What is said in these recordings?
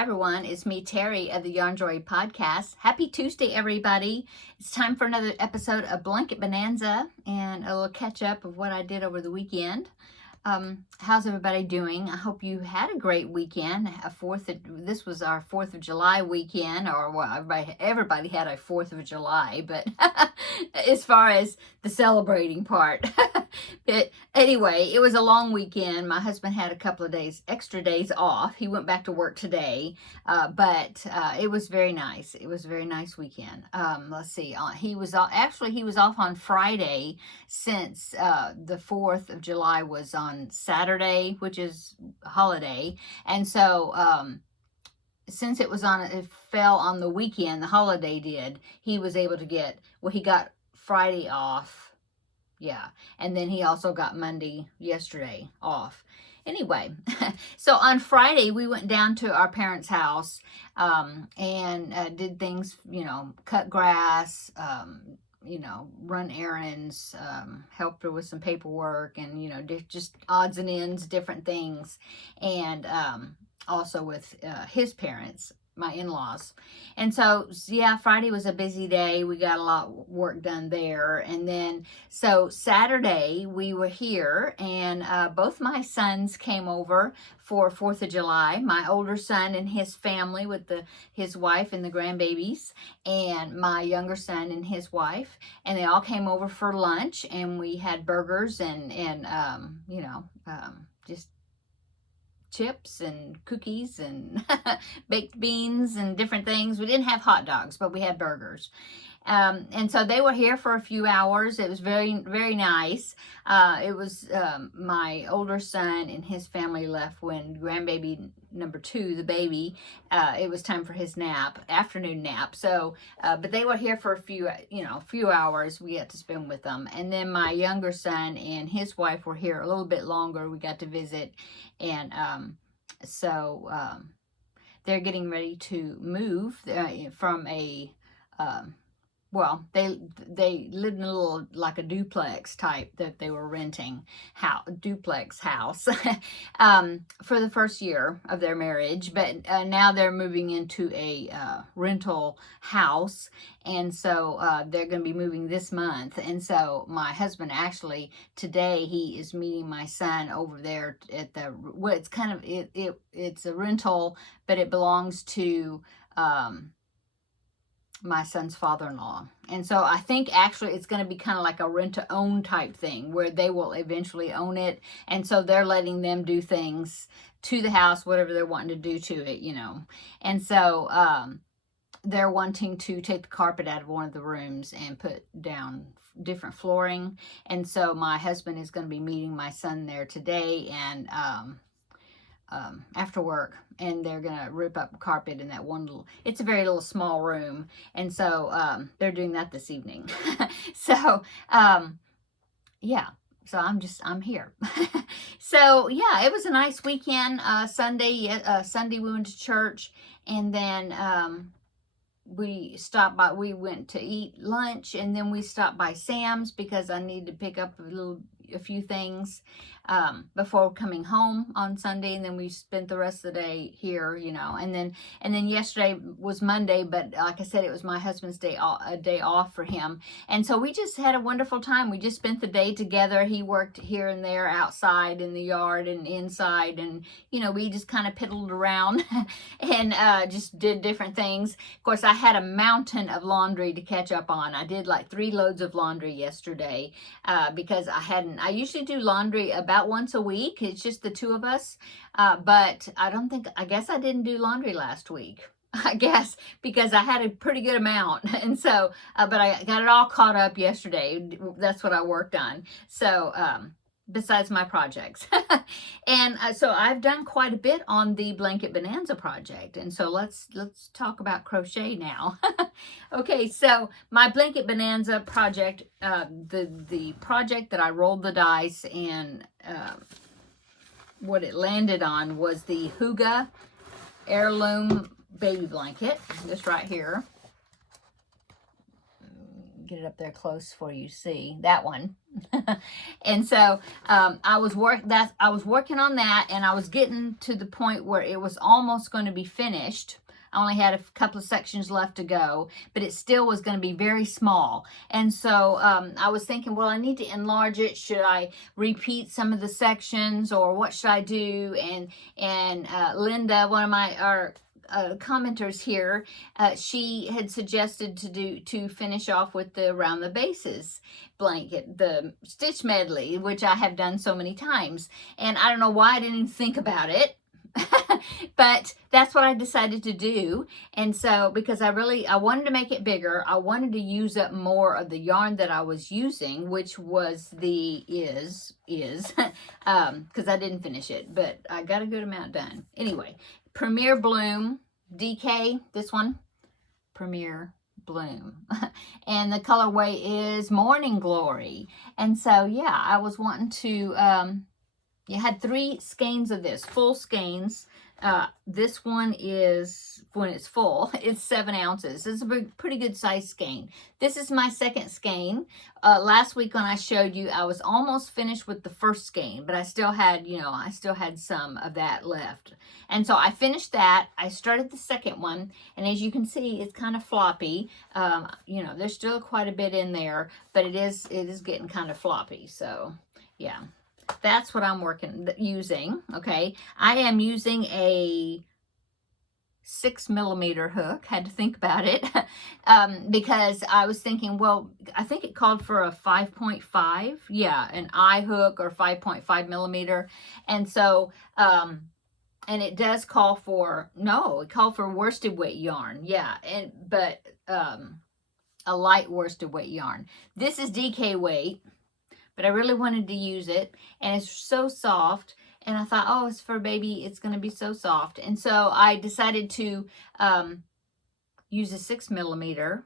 Hi everyone, it's me Terry of the Yarn Joy podcast. Happy Tuesday everybody. It's time for another episode of Blanket Bonanza and a little catch up of what I did over the weekend. How's everybody doing? I hope you had a great weekend. This was our 4th of July weekend, or well, everybody had a 4th of July, but as far as the celebrating part. But anyway, it was a long weekend. My husband had a couple of extra days off. He went back to work today, but it was very nice. It was a very nice weekend. Let's see. He was off on Friday, since the 4th of July was on Saturday, which is a holiday. And so since it fell on the weekend, the holiday did, he was able to he got Friday off. Yeah. And then he also got yesterday off. Anyway, so on Friday, we went down to our parents' house and did things, cut grass, run errands, helped her with some paperwork and, just odds and ends, different things. And also with his parents, my in-laws. And so, yeah, Friday was a busy day. We got a lot of work done there. And then, so Saturday we were here and both my sons came over for 4th of July. My older son and his family with his wife and the grandbabies, and my younger son and his wife. And they all came over for lunch and we had burgers and just chips and cookies and baked beans and different things. We didn't have hot dogs, but we had burgers. And so they were here for a few hours. It was very, very nice. It was my older son and his family left when grandbaby number 2, the baby, it was time for his afternoon nap. So, but they were here for a few hours we got to spend with them. And then my younger son and his wife were here a little bit longer. We got to visit. And so they're getting ready to move from they lived in a little, like a duplex type that they were renting, duplex house for the first year of their marriage. But now they're moving into a rental house. And so they're going to be moving this month. And so my husband actually, today, he is meeting my son over there at it's kind of, it's a rental, but it belongs to my son's father-in-law. And so I think actually it's going to be kind of like a rent-to-own type thing where they will eventually own it. And so they're letting them do things to the house, whatever they're wanting to do to it, And so they're wanting to take the carpet out of one of the rooms and put down different flooring. And so my husband is going to be meeting my son there today and after work, and they're gonna rip up carpet in that it's a very little small room, and so they're doing that this evening. So yeah, so I'm here. So yeah, it was a nice weekend. Sunday we went to church, and then we went to eat lunch, and then we stopped by Sam's because I need to pick up a few things before coming home on Sunday, and then we spent the rest of the day here, and then yesterday was Monday, but like I said, it was my husband's a day off for him, and so we just had a wonderful time. We just spent the day together. He worked here and there, outside in the yard and inside, and we just kind of piddled around and just did different things. Of course, I had a mountain of laundry to catch up on. I did like 3 loads of laundry yesterday because I usually do laundry about once a week. It's just the 2 of us. But I guess I didn't do laundry last week. I guess because I had a pretty good amount. And so, but I got it all caught up yesterday. That's what I worked on. So, besides my projects. And so I've done quite a bit on the Blanket Bonanza project. And so let's talk about crochet now. Okay, so my Blanket Bonanza project, the project that I rolled the dice and what it landed on was the Hygge Heirloom baby blanket, this right here. get it up there close for you to see that one. And so I was working on that, and I was getting to the point where it was almost going to be finished. I only had a couple of sections left to go, but it still was going to be very small. And so I was thinking, well, I need to enlarge it. Should I repeat some of the sections, or what should I do? And Linda, one of our commenters here, she had suggested to finish off with the around the bases blanket, the stitch medley, which I have done so many times. And I don't know why I didn't even think about it. But that's what I decided to do. And so, because I wanted to make it bigger, I wanted to use up more of the yarn that I was using, which was because I didn't finish it, but I got a good amount done. Anyway, Premier Bloom DK, this one, Premier Bloom. And the colorway is Morning Glory. And so, yeah, I was wanting to, you had 3 skeins of this, full skeins. This one is, when it's full, it's 7 ounces. It's a pretty good size skein. This is my second skein. Last week when I showed you, I was almost finished with the first skein, but I still had, some of that left. And so I finished that. I started the second one, and as you can see, it's kind of floppy. There's still quite a bit in there, but it is getting kind of floppy. So, yeah. That's what I'm using, okay? I am using a 6mm hook. Had to think about it because I was thinking, well, I think it called for a 5.5. Yeah, an eye hook or 5.5mm. And so, and it does call for, it called for worsted weight yarn. Yeah, but a light worsted weight yarn. This is DK weight. But I really wanted to use it, and it's so soft, and I thought, oh, it's for baby, it's going to be so soft. And so I decided to use a 6mm,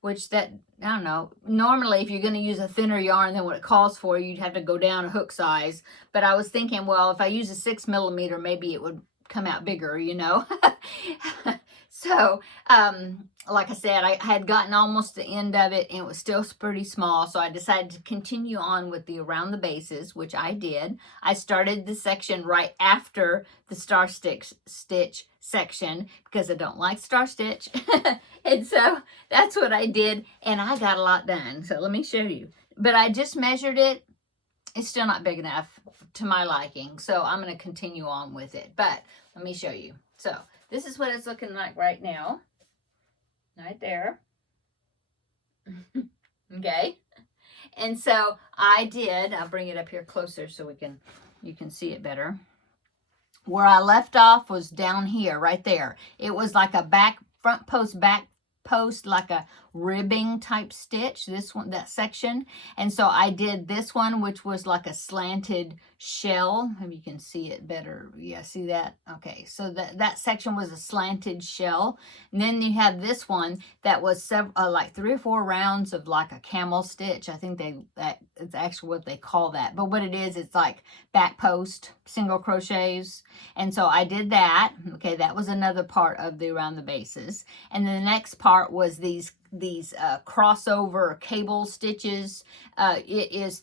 which I don't know, normally if you're going to use a thinner yarn than what it calls for, you'd have to go down a hook size. But I was thinking, well, if I use a 6mm, maybe it would come out bigger, So, like I said, I had gotten almost the end of it, and it was still pretty small. So I decided to continue on with the around the bases, which I did. I started the section right after the star stitch section because I don't like star stitch. And so that's what I did, and I got a lot done. So let me show you. But I just measured it. It's still not big enough to my liking, so I'm going to continue on with it. But let me show you. So this is what it's looking like right now. Right there. Okay. And so I'll bring it up here closer so you can see it better. Where I left off was down here, right there. It was like a front post, back post, like a ribbing type stitch, this one, that section. And so I did this one, which was like a slanted shell. Maybe you can see it better. Yeah, see that? Okay, so that section was a slanted shell. And then you have this one that was like 3 or 4 rounds of like a camel stitch. I think it's actually what they call that. But what it is, it's like back post single crochets. And so I did that. Okay, that was another part of the around the bases. And then the next part was these crossover cable stitches. It is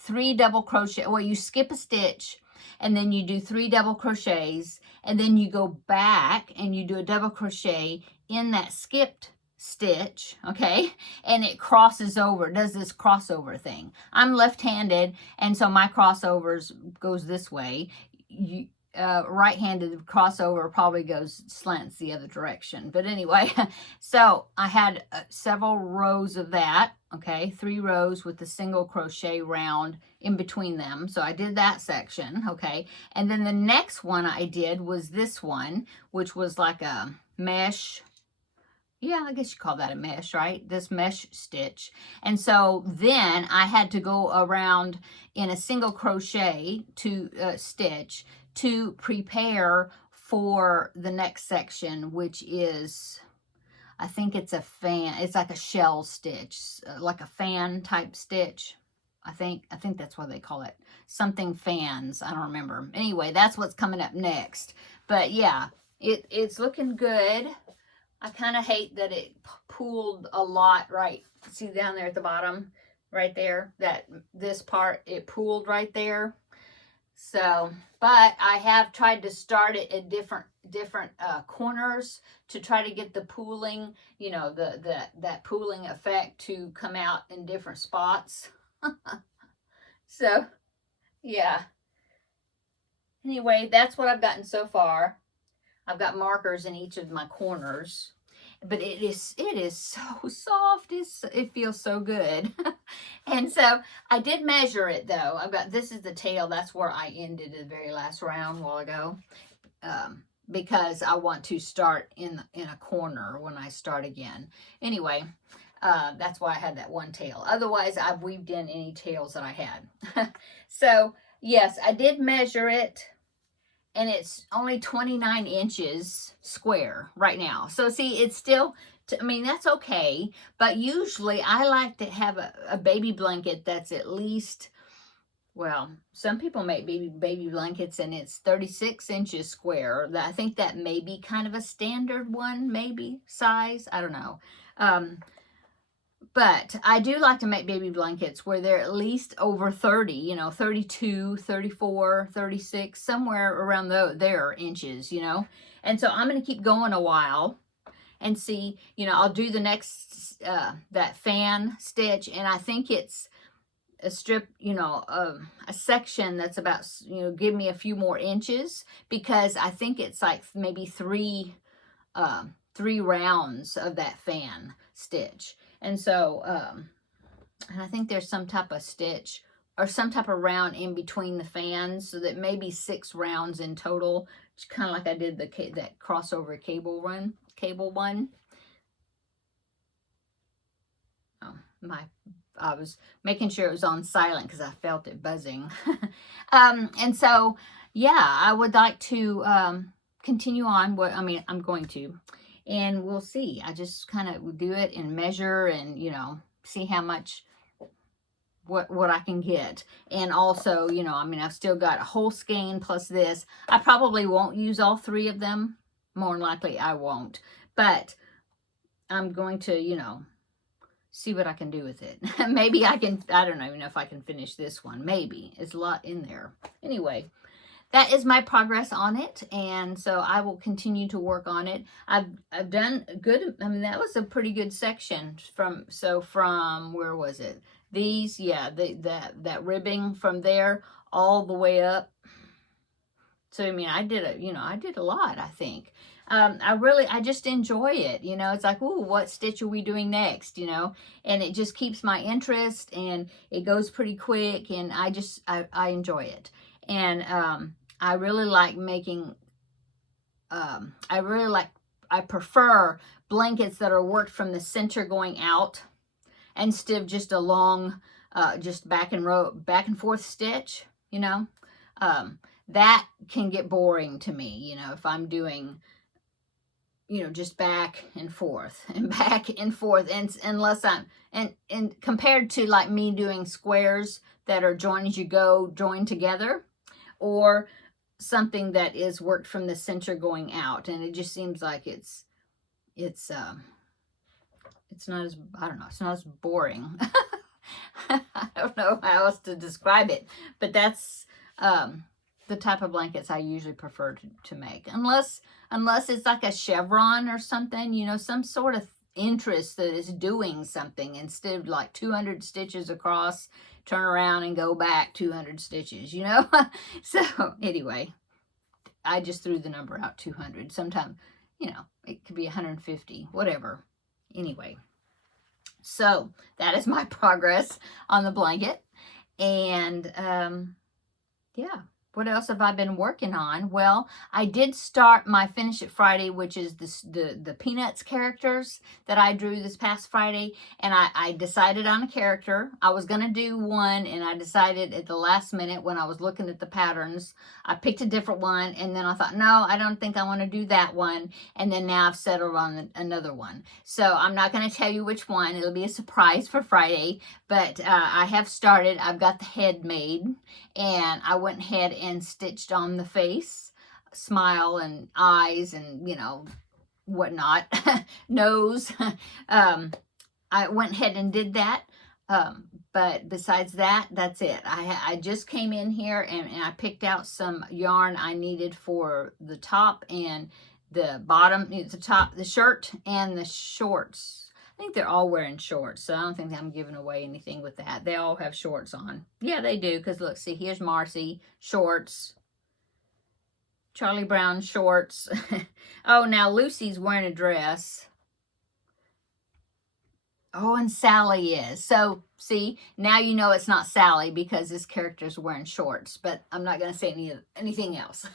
3 double crochet. Well, you skip a stitch, and then you do 3 double crochets, and then you go back and you do a double crochet in that skipped stitch, okay? And it crosses over, does this crossover thing. I'm left-handed, and so my crossovers goes this way. Right-handed crossover probably slants the other direction. But anyway, so I had several rows of that, okay? 3 rows with a single crochet round in between them. So I did that section, okay? And then the next one I did was this one, which was like a mesh. Yeah, I guess you call that a mesh, right? This mesh stitch. And so then I had to go around in a single crochet to stitch to prepare for the next section, which is, I think it's a fan. It's like a shell stitch, like a fan type stitch. I think that's what they call it. Something fans. I don't remember. Anyway, that's what's coming up next. But yeah, it's looking good. I kind of hate that it pooled a lot, right? See down there at the bottom, right there, that this part, it pooled right there. So, but I have tried to start it at different corners to try to get the pooling, you know, that pooling effect to come out in different spots. So, yeah. Anyway, that's what I've gotten so far. I've got markers in each of my corners, but it is so soft. It feels so good. And so I did measure it though. This is the tail. That's where I ended the very last round a while ago, because I want to start in a corner when I start again. Anyway, that's why I had that one tail. Otherwise, I've weaved in any tails that I had. So yes, I did measure it. And it's only 29 inches square right now. So see, it's still, I mean, that's okay. But usually I like to have a baby blanket that's at least, well, some people make baby blankets and it's 36 inches square. I think that may be kind of a standard one, maybe, size. I don't know. But I do like to make baby blankets where they're at least over 30, you know, 32, 34, 36, somewhere around there inches, you know. And so I'm going to keep going a while and see, you know, I'll do the next, that fan stitch. And I think it's a strip, you know, a section that's about, you know, give me a few more inches, because I think it's like maybe three rounds of that fan stitch. And so, and I think there's some type of stitch or some type of round in between the fans, so that maybe 6 rounds in total. It's kind of like I did that crossover cable one. Oh, I was making sure it was on silent because I felt it buzzing. And so, yeah, I would like to continue on. I'm going to. And we'll see. I just kind of do it and measure and, you know, see how much, what I can get. And also, you know, I mean, I've still got a whole skein plus this. I probably won't use all 3 of them. More than likely I won't. But I'm going to, you know, see what I can do with it. Maybe I don't even know if I can finish this one. Maybe. It's a lot in there. Anyway. That is my progress on it, and so I will continue to work on it. I've done good. I mean, that was a pretty good section from where was it? These, yeah, that ribbing from there all the way up. So I mean, I did a lot, I think. I just enjoy it. You know, it's like, ooh, what stitch are we doing next? You know, and it just keeps my interest, and it goes pretty quick, and I enjoy it. And I really like making, I prefer blankets that are worked from the center going out instead of just a long, just back and forth stitch, you know. That can get boring to me, you know, if I'm doing, you know, just back and forth and back and forth, and unless and compared to like me doing squares that are joined as you go, joined together, or something that is worked from the center going out, and it just seems like it's not as, I don't know, it's not as boring. I don't know how else to describe it, but that's the type of blankets I usually prefer to make, unless it's like a chevron or something, you know, some sort of interest that is doing something, instead of like 200 stitches across, turn around and go back 200 stitches, you know. So anyway, I just threw the number out, 200. Sometimes, you know, it could be 150, whatever. Anyway, so that is my progress on the blanket. And yeah. What else have I been working on? Well, I did start my Finish It Friday, which is the Peanuts characters that I drew this past Friday. And I decided on a character. I was going to do one, and I decided at the last minute when I was looking at the patterns, I picked a different one. And then I thought, no, I don't think I want to do that one. And then now I've settled on another one. So I'm not going to tell you which one. It'll be a surprise for Friday. But I have started. I've got the head made. And I went ahead and stitched on the face, smile and eyes, and, you know, whatnot, nose. I went ahead and did that. But besides that, that's it. I just came in here and I picked out some yarn I needed for the top and the bottom, the top, the shirt and the shorts. I think they're all wearing shorts, so I don't think I'm giving away anything with that. They all have shorts on. Yeah, they do, because look, see, here's Marcy, shorts. Charlie Brown, shorts. Oh, now Lucy's wearing a dress. Oh, and Sally is. So, see, now you know it's not Sally because this character's wearing shorts. But I'm not going to say anything else.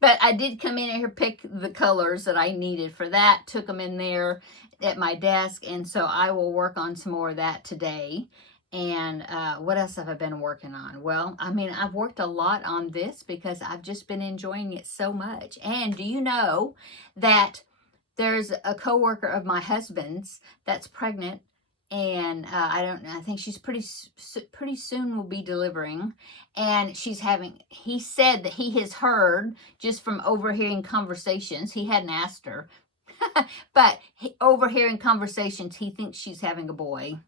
But I did come in here, pick the colors that I needed for that. Took them in there at my desk. And so I will work on some more of that today. And what else have I been working on? Well, I mean, I've worked a lot on this because I've just been enjoying it so much. And do you know that there's a coworker of my husband's that's pregnant, and I think she's pretty soon will be delivering, and he said that he has heard just from overhearing conversations. He hadn't asked her, but overhearing conversations, he thinks she's having a boy.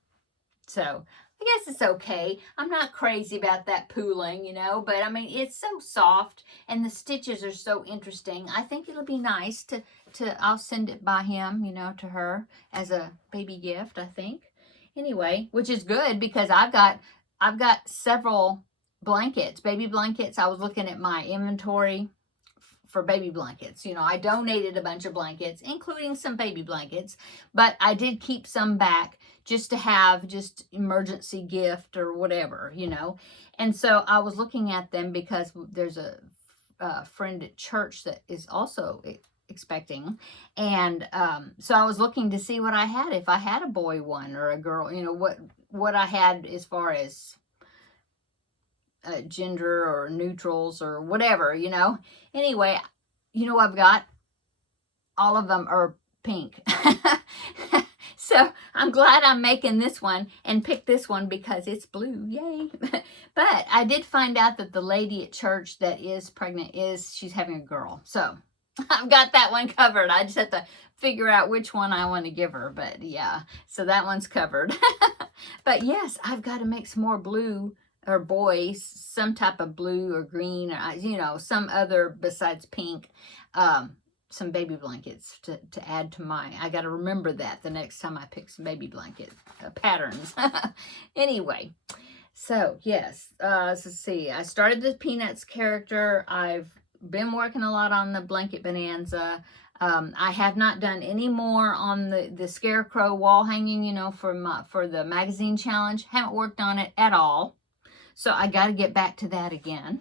So I guess it's okay. I'm not crazy about that pooling, you know, but I mean, it's so soft and the stitches are so interesting. I think it'll be nice I'll send it by him, you know, to her as a baby gift, I think. Anyway, which is good because I've got several blankets, baby blankets. I was looking at my inventory for baby blankets. You know, I donated a bunch of blankets, including some baby blankets, but I did keep some back just to have just emergency gift or whatever, you know. And so I was looking at them because there's a friend at church that is also expecting, and so I was looking to see what I had, if I had a boy one or a girl, you know, what I had as far as gender or neutrals or whatever, you know. Anyway, you know, I've got all of them are pink. So I'm glad I'm making this one and picked this one because it's blue. Yay. But I did find out that the lady at church that is pregnant she's having a girl. So I've got that one covered. I just have to figure out which one I want to give her. But yeah, so that one's covered. But yes, I've got to make some more blue or boys, some type of blue or green, or, you know, some other besides pink, some baby blankets to add to mine. I got to remember that the next time I pick some baby blanket patterns. Anyway, so yes, let's see. I started the Peanuts character. I've been working a lot on the Blanket Bonanza. I have not done any more on the Scarecrow wall hanging, you know, for the magazine challenge. Haven't worked on it at all. So I got to get back to that again.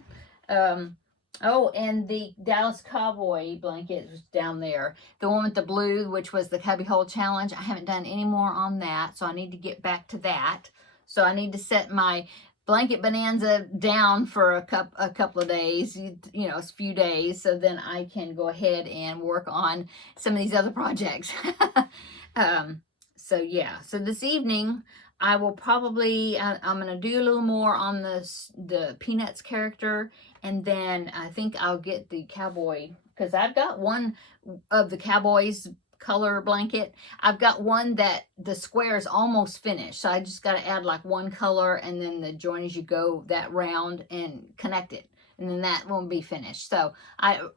Oh, and the Dallas Cowboy blanket was down there. The one with the blue, which was the Cubbyhole Challenge. I haven't done any more on that, so I need to get back to that. So I need to set my Blanket Bonanza down for a couple of days, you know, a few days, so then I can go ahead and work on some of these other projects. So yeah, so this evening I will probably, I'm going to do a little more on the Peanuts character, and then I think I'll get the cowboy, because I've got one of the Cowboys color blanket. I've got one that the square is almost finished, so I just got to add like one color and then the join as you go that round and connect it, and then that won't be finished. So I'm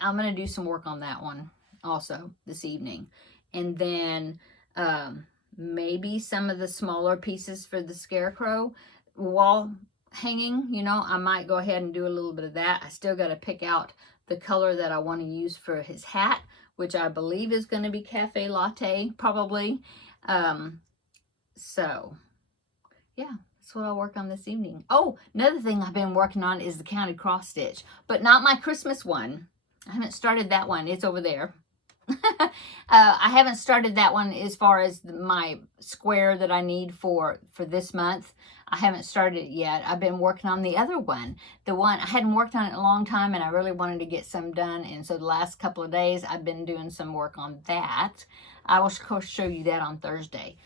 going to do some work on that one also this evening, and then maybe some of the smaller pieces for the Scarecrow wall hanging, you know, I might go ahead and do a little bit of that. I still got to pick out the color that I want to use for his hat, which I believe is going to be Cafe Latte, probably. So, yeah, that's what I'll work on this evening. Oh, another thing I've been working on is the counted cross stitch, but not my Christmas one. I haven't started that one. It's over there. I haven't started that one as far as my square that I need for this month. I haven't started it yet. I've been working on the other one. The one, I hadn't worked on it in a long time, and I really wanted to get some done. And so the last couple of days, I've been doing some work on that. I will, of course, show you that on Thursday.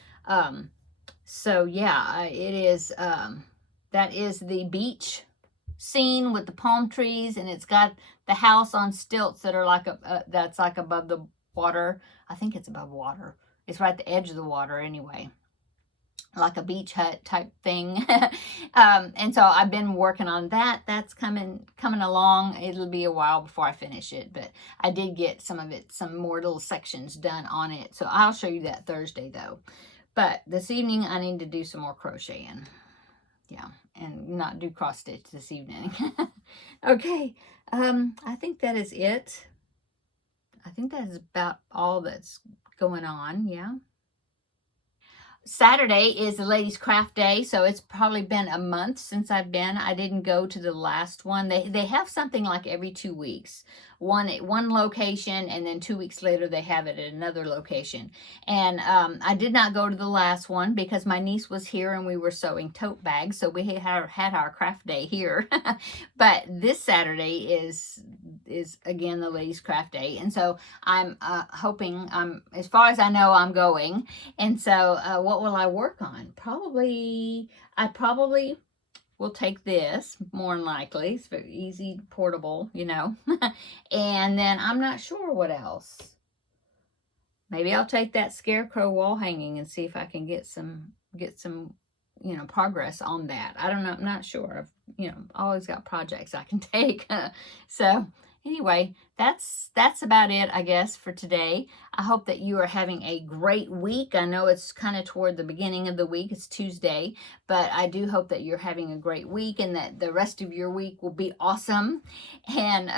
So yeah, it is, that is the beach scene with the palm trees, and it's got the house on stilts that are like, that's like above the water. I think it's above water. It's right at the edge of the water anyway, like a beach hut type thing. And so I've been working on that. That's coming along. It'll be a while before I finish it, but I did get some more little sections done on it. So I'll show you that Thursday though. But this evening I need to do some more crocheting. Yeah, and not do cross stitch this evening. Okay, I think that is it. I think that is about all that's going on, yeah. Saturday is the Ladies Craft Day, so it's probably been a month since I've been. I didn't go to the last one. They have something like every 2 weeks. One at one location, and then 2 weeks later they have it at another location. And I did not go to the last one because my niece was here and we were sewing tote bags, so we had our craft day here. But this Saturday is again the Ladies Craft Day, and so I'm hoping, as far as I know, I'm going. And so what will I work on? I probably will take this, more than likely. It's very easy, portable, you know. And then I'm not sure what else. Maybe I'll take that scarecrow wall hanging and see if I can get some, you know, progress on that. I don't know. I'm not sure. I've, you know, always got projects I can take. So anyway, that's about it, I guess, for today. I hope that you are having a great week. I know it's kind of toward the beginning of the week. It's Tuesday, but I do hope that you're having a great week and that the rest of your week will be awesome. And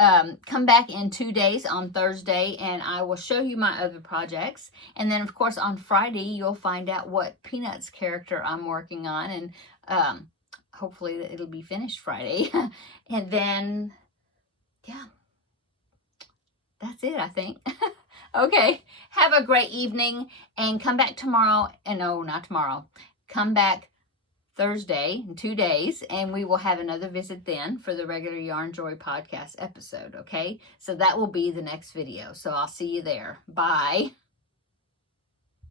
come back in 2 days on Thursday, and I will show you my other projects. And then, of course, on Friday, you'll find out what Peanuts character I'm working on, and hopefully it'll be finished Friday. And then, yeah. That's it, I think. Okay, have a great evening and come back tomorrow. And no, not tomorrow. Come back Thursday in 2 days, and we will have another visit then for the regular Yarn Joy podcast episode, okay? So that will be the next video. So I'll see you there. Bye.